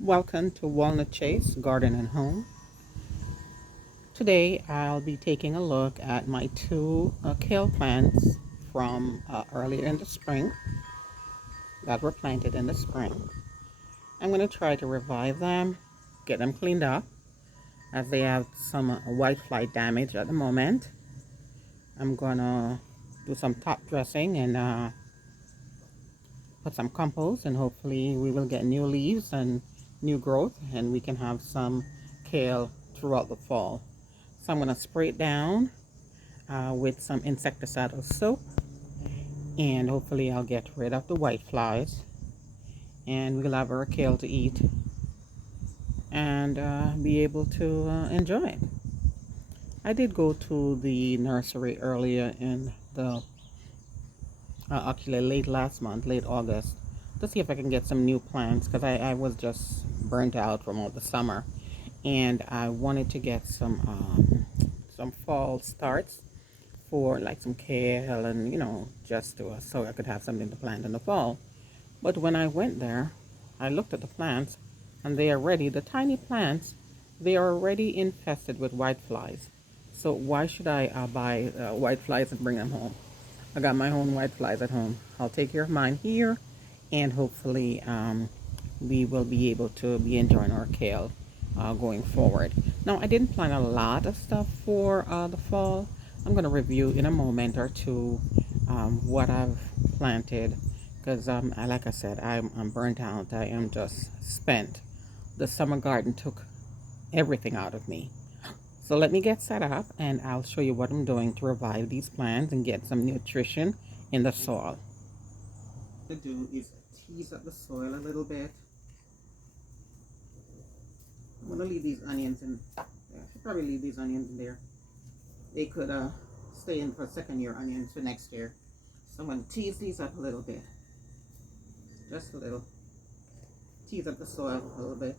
Welcome to Walnut Chase Garden and Home. Today I'll be taking a look at my two kale plants from earlier in the spring that were planted in the spring. I'm going to try to revive them, get them cleaned up as they have some whitefly damage at the moment. I'm going to do some top dressing and put some compost, and hopefully we will get new leaves and new growth and we can have some kale throughout the fall. So I'm going to spray it down with some insecticidal soap, and hopefully I'll get rid of the white flies and we'll have our kale to eat and be able to enjoy it. I did go to the nursery earlier in the actually late last month, late August, to see if I can get some new plants because I was just burnt out from all the summer, and I wanted to get some fall starts for like some kale and just to so I could have something to plant in the fall. But when I went there, I looked at the plants and they are ready. The tiny plants, they are already infested with white flies. So why should I buy white flies and bring them home? I got my own white flies at home. I'll take care of mine here, and hopefully we will be able to be enjoying our kale going forward. Now, I didn't plant a lot of stuff for the fall. I'm going to review in a moment or two what I've planted because, like I said, I'm burnt out. I am just spent. The summer garden took everything out of me. So let me get set up and I'll show you what I'm doing to revive these plants and get some nutrition in the soil. What to do is tease up the soil a little bit. I'm going to leave these onions in. I should probably leave these onions in there. They could stay in for second year onions for next year. So I'm going to tease these up a little bit. Just a little. Tease up the soil a little bit.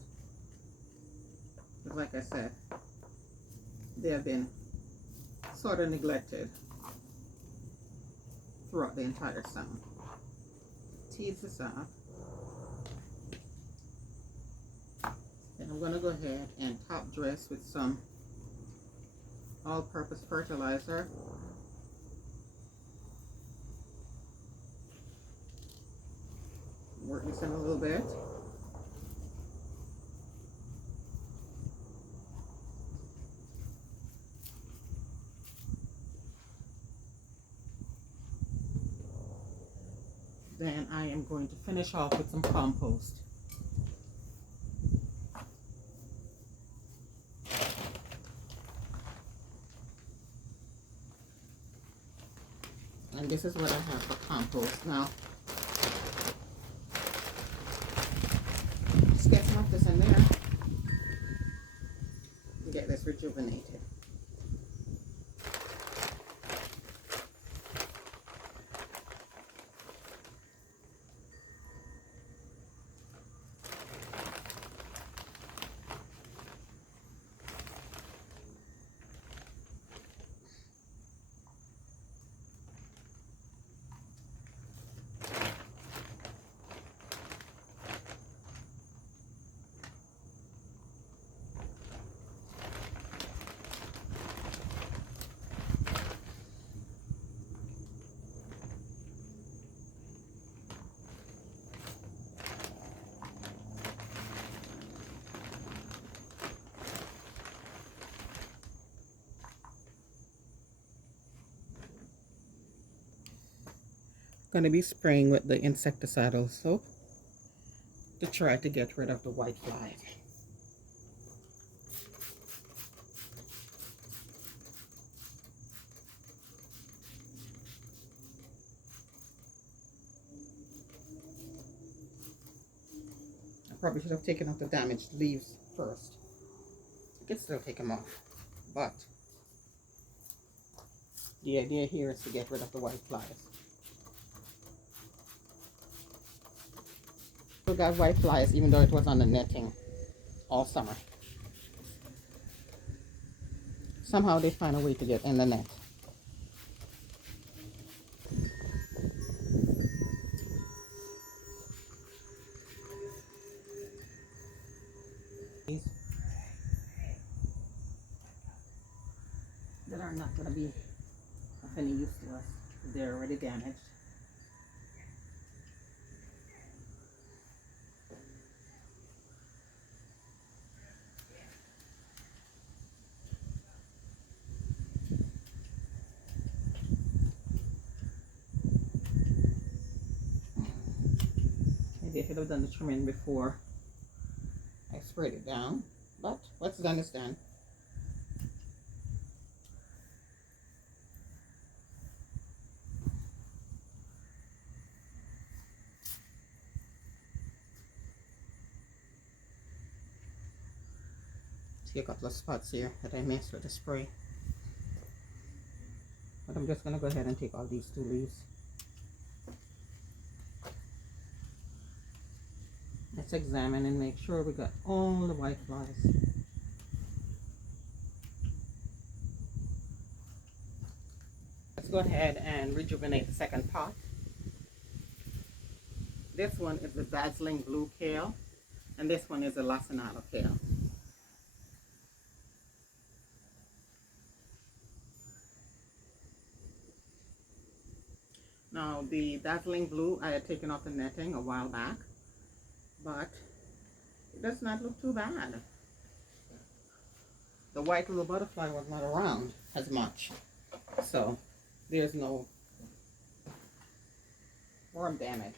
Because like I said, they have been sort of neglected throughout the entire summer. Tease this up. Then I'm going to go ahead and top dress with some all-purpose fertilizer. Work this in a little bit. Then I am going to finish off with some compost. And this is what I have for compost. Now, just get some of this in there and get this rejuvenated. Going to be spraying with the insecticidal soap to try to get rid of the white flies. I probably should have taken off the damaged leaves first. I can still take them off, but the idea here is to get rid of the white flies. We got white flies even though it was on the netting all summer. Somehow they find a way to get in the net. that are not going to be of any use to us. They're already damaged. Maybe I could have done the trimming before I sprayed it down, but what's done is done. See a couple of spots here that I missed with the spray. But I'm just going to go ahead and take all these 2 leaves. Let's examine and make sure we got all the white flies. Let's go ahead and rejuvenate the second pot. This one is the dazzling blue kale, and this one is the lacinato kale. Now the dazzling blue, I had taken off the netting a while back, but it does not look too bad. The white little butterfly was not around as much, so there's no worm damage.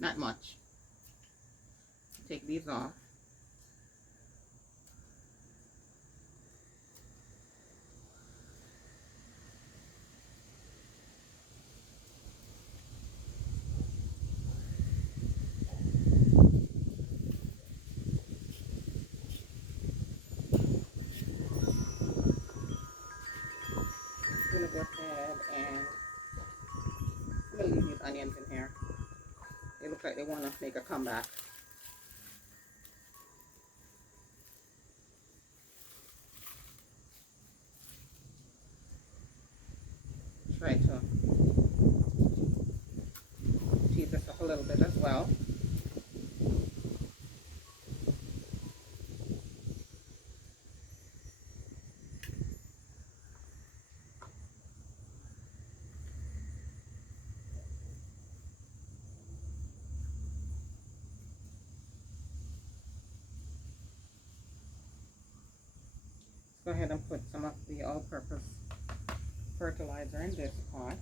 Not much. Take these off. I'm gonna go ahead and I'm gonna leave these onions in here. They look like they want to make a comeback. Try to heat this up a little bit as well. Go ahead and put some of the all-purpose fertilizer in this pot.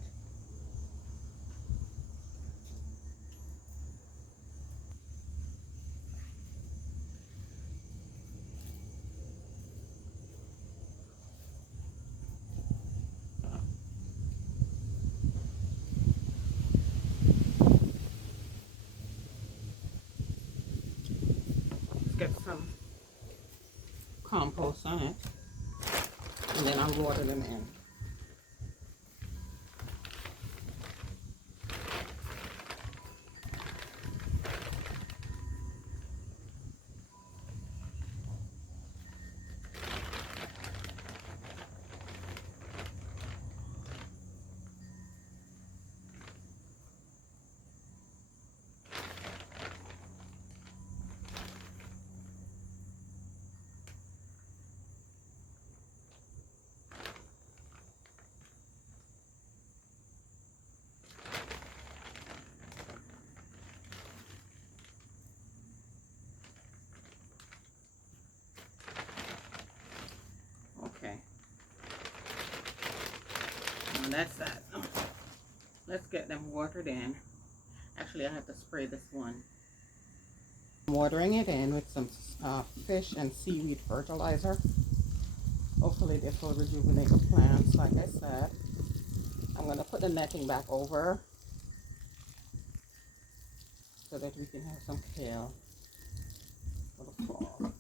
Let's get some compost on it, and then I'll water them in. Okay. Now that's that. Let's get them watered in. Actually, I have to spray this one. I'm watering it in with some fish and seaweed fertilizer. Hopefully this will rejuvenate the plants. Like I said, I'm going to put the netting back over so that we can have some kale for the fall.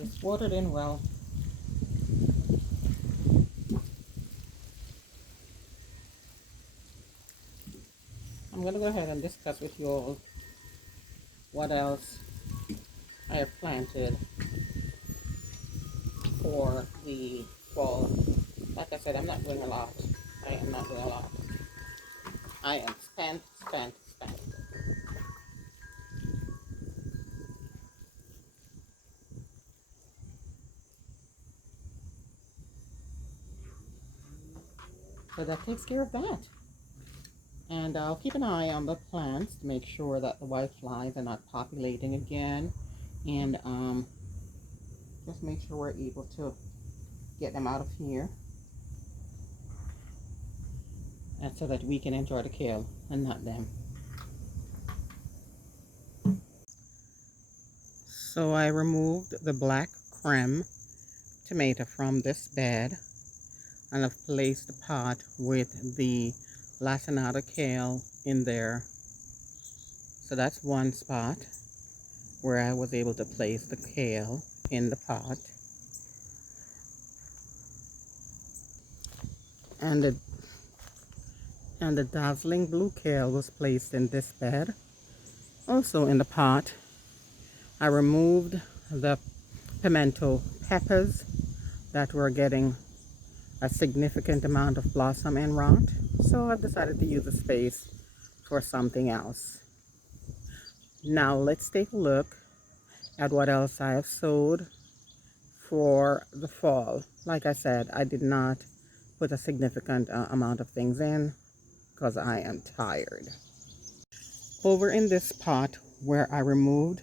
It's watered in well. I'm going to go ahead and discuss with you all what else I have planted for the fall. Like I said, I'm not doing a lot. I am not doing a lot. I am spent. So that takes care of that. And I'll keep an eye on the plants to make sure that the white flies are not populating again. And just make sure we're able to get them out of here. And so that we can enjoy the kale and not them. So I removed the black creme tomato from this bed, and I've placed the pot with the lacinato kale in there. So that's one spot where I was able to place the kale in the pot. And the dazzling blue kale was placed in this bed, also in the pot. I removed the pimento peppers that were getting a significant amount of blossom and rot, so I've decided to use the space for something else. Now let's take a look at what else I have sowed for the fall. Like I said, I did not put a significant amount of things in because I am tired. Over in this pot where I removed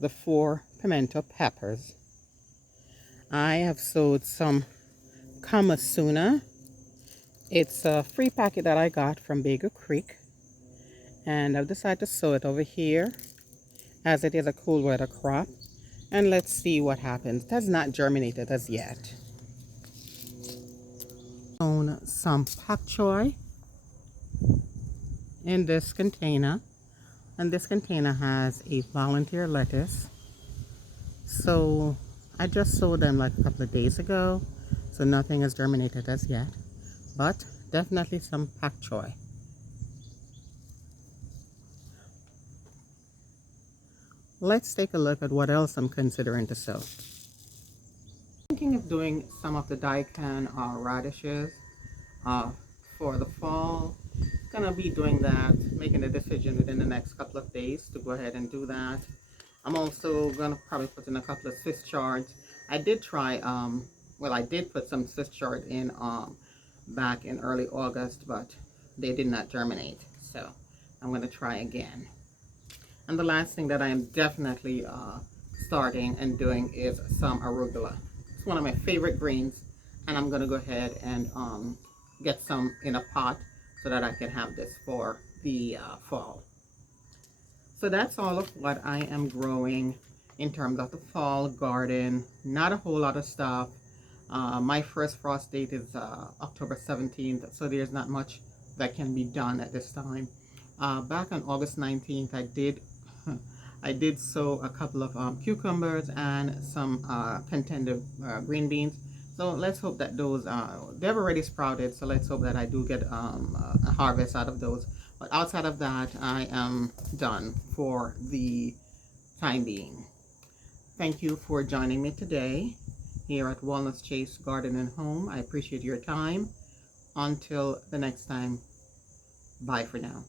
the 4 pimento peppers, I have sowed some Kamasuna. It's a free packet that I got from Baker Creek, and I've decided to sow it over here as it is a cool weather crop, and let's see what happens. It has not germinated as yet. Sown some pak choi in this container, and this container has a volunteer lettuce. So I just sowed them like a couple of days ago, so nothing has germinated as yet, but definitely some pak choi. Let's take a look at what else I'm considering to sow. Thinking of doing some of the daikon radishes for the fall. Gonna be doing that, making a decision within the next couple of days to go ahead and do that. I'm also gonna probably put in a couple of Swiss chards. I did try, well, I did put some Swiss chard in back in early August, but they did not germinate. So I'm gonna try again. And the last thing that I am definitely starting and doing is some arugula. It's one of my favorite greens, and I'm gonna go ahead and get some in a pot so that I can have this for the fall. So that's all of what I am growing in terms of the fall garden. Not a whole lot of stuff. My first frost date is October 17th, so there's not much that can be done at this time. Back on August 19th, I did sow a couple of cucumbers and some contender green beans. So let's hope that those, they've already sprouted, so let's hope that I do get a harvest out of those. But outside of that, I am done for the time being. Thank you for joining me today here at Walnuts Chase Garden and Home. I appreciate your time. Until the next time, bye for now.